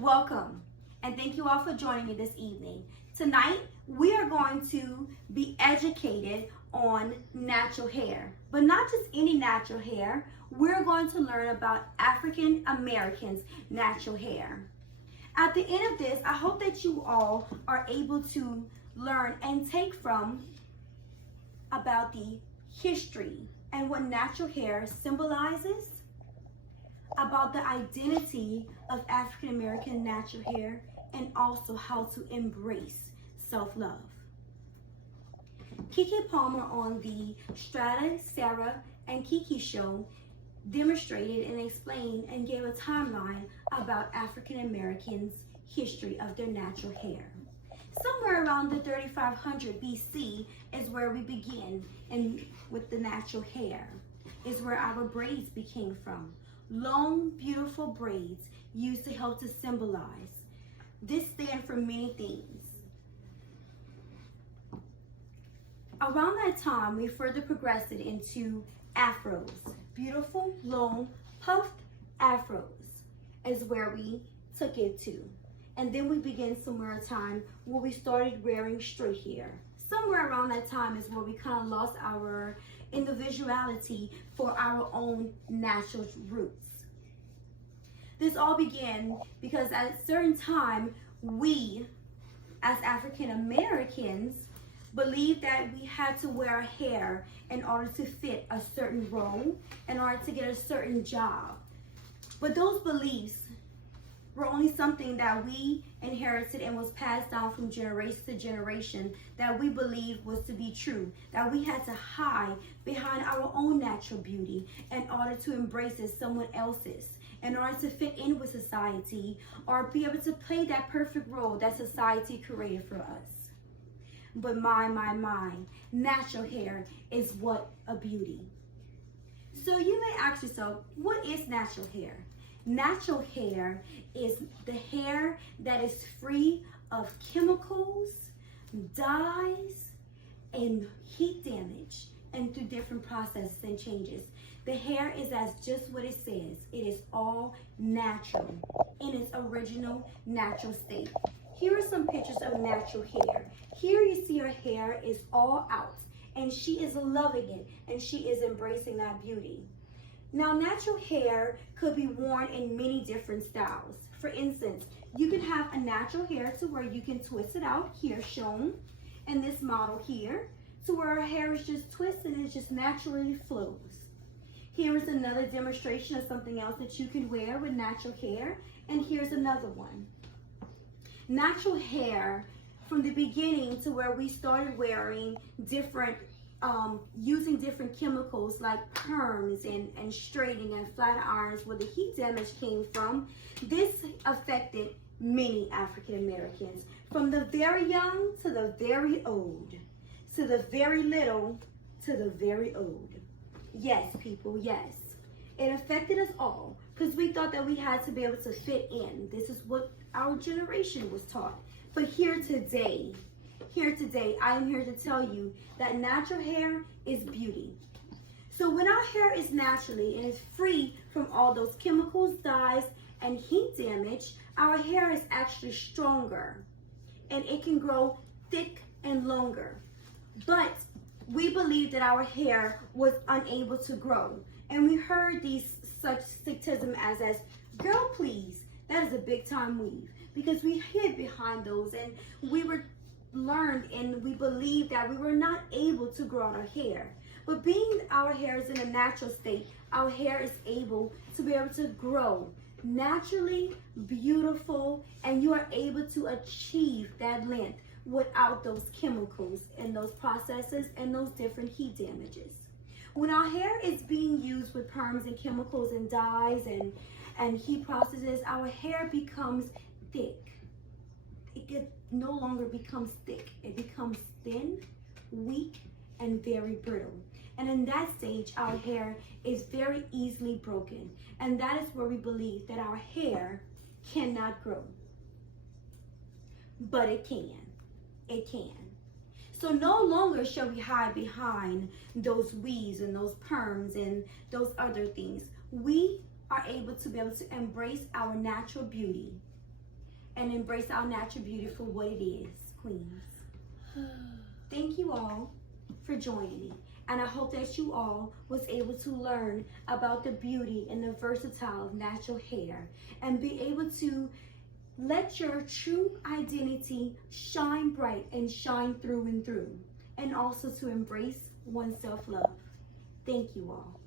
Welcome, and thank you all for joining me this evening. Tonight, we are going to be educated on natural hair, but not just any natural hair. We're going to learn about African Americans' natural hair. At the end of this, I hope that you all are able to learn and take from about the history and what natural hair symbolizes, about the identity of African American natural hair, and also how to embrace self-love. Keke Palmer on the Strata, Sarah, and Keke show demonstrated and explained and gave a timeline about African Americans' history of their natural hair. Somewhere around the 3500 BC is where we begin, and with the natural hair is where our braids became from. Long, beautiful braids used to help to symbolize. This stands for many things. Around that time, we further progressed it into afros. Beautiful, long, puffed afros is where we took it to. And then we began somewhere a time where we started wearing straight hair. Somewhere around that time is where we kind of lost our individuality for our own natural roots. This all began because at a certain time, we, as African Americans, believed that we had to wear hair in order to fit a certain role, in order to get a certain job. But those beliefs were only something that we inherited and was passed down from generation to generation, that we believed was to be true, that we had to hide behind our own natural beauty in order to embrace as someone else's, in order to fit in with society or be able to play that perfect role that society created for us. But my, natural hair is what a beauty. So you may ask yourself, what is natural hair? Natural hair is the hair that is free of chemicals, dyes, and heat damage, and through different processes and changes. The hair is as just what it says. It is all natural in its original natural state. Here are some pictures of natural hair. Here you see her hair is all out, and she is loving it, and she is embracing that beauty. Now, natural hair could be worn in many different styles. For instance, you can have a natural hair to where you can twist it out, here shown in this model here, to where her hair is just twisted and it just naturally flows. Here is another demonstration of something else that you can wear with natural hair, and here's another one. Natural hair, from the beginning to where we started wearing different using different chemicals like perms and straightening and flat irons where the heat damage came from, this affected many African Americans, from the very young to the very old, to the very little to the very old. Yes, people, yes. It affected us all because we thought that we had to be able to fit in. This is what our generation was taught. But here today, I am here to tell you that natural hair is beauty. So when our hair is naturally and is free from all those chemicals, dyes, and heat damage, our hair is actually stronger and it can grow thick and longer. But we believed that our hair was unable to grow. And we heard these such stigmatism as girl please, that is a big time weave, because we hid behind those and we were learned and we believed that we were not able to grow out our hair. But being our hair is in a natural state, our hair is able to be able to grow naturally, beautiful, and you are able to achieve that length without those chemicals and those processes and those different heat damages. When our hair is being used with perms and chemicals and dyes and heat processes, our hair becomes thick. It no longer becomes thick. It becomes thin, weak, and very brittle. And in that stage, our hair is very easily broken. And that is where we believe that our hair cannot grow. But it can. It can. So no longer shall we hide behind those weaves and those perms and those other things. We are able to embrace our natural beauty and embrace our natural beauty for what it is, queens. Thank you all for joining me. And I hope that you all was able to learn about the beauty and the versatile of natural hair and be able to let your true identity shine bright and shine through and through. And also to embrace one's self-love. Thank you all.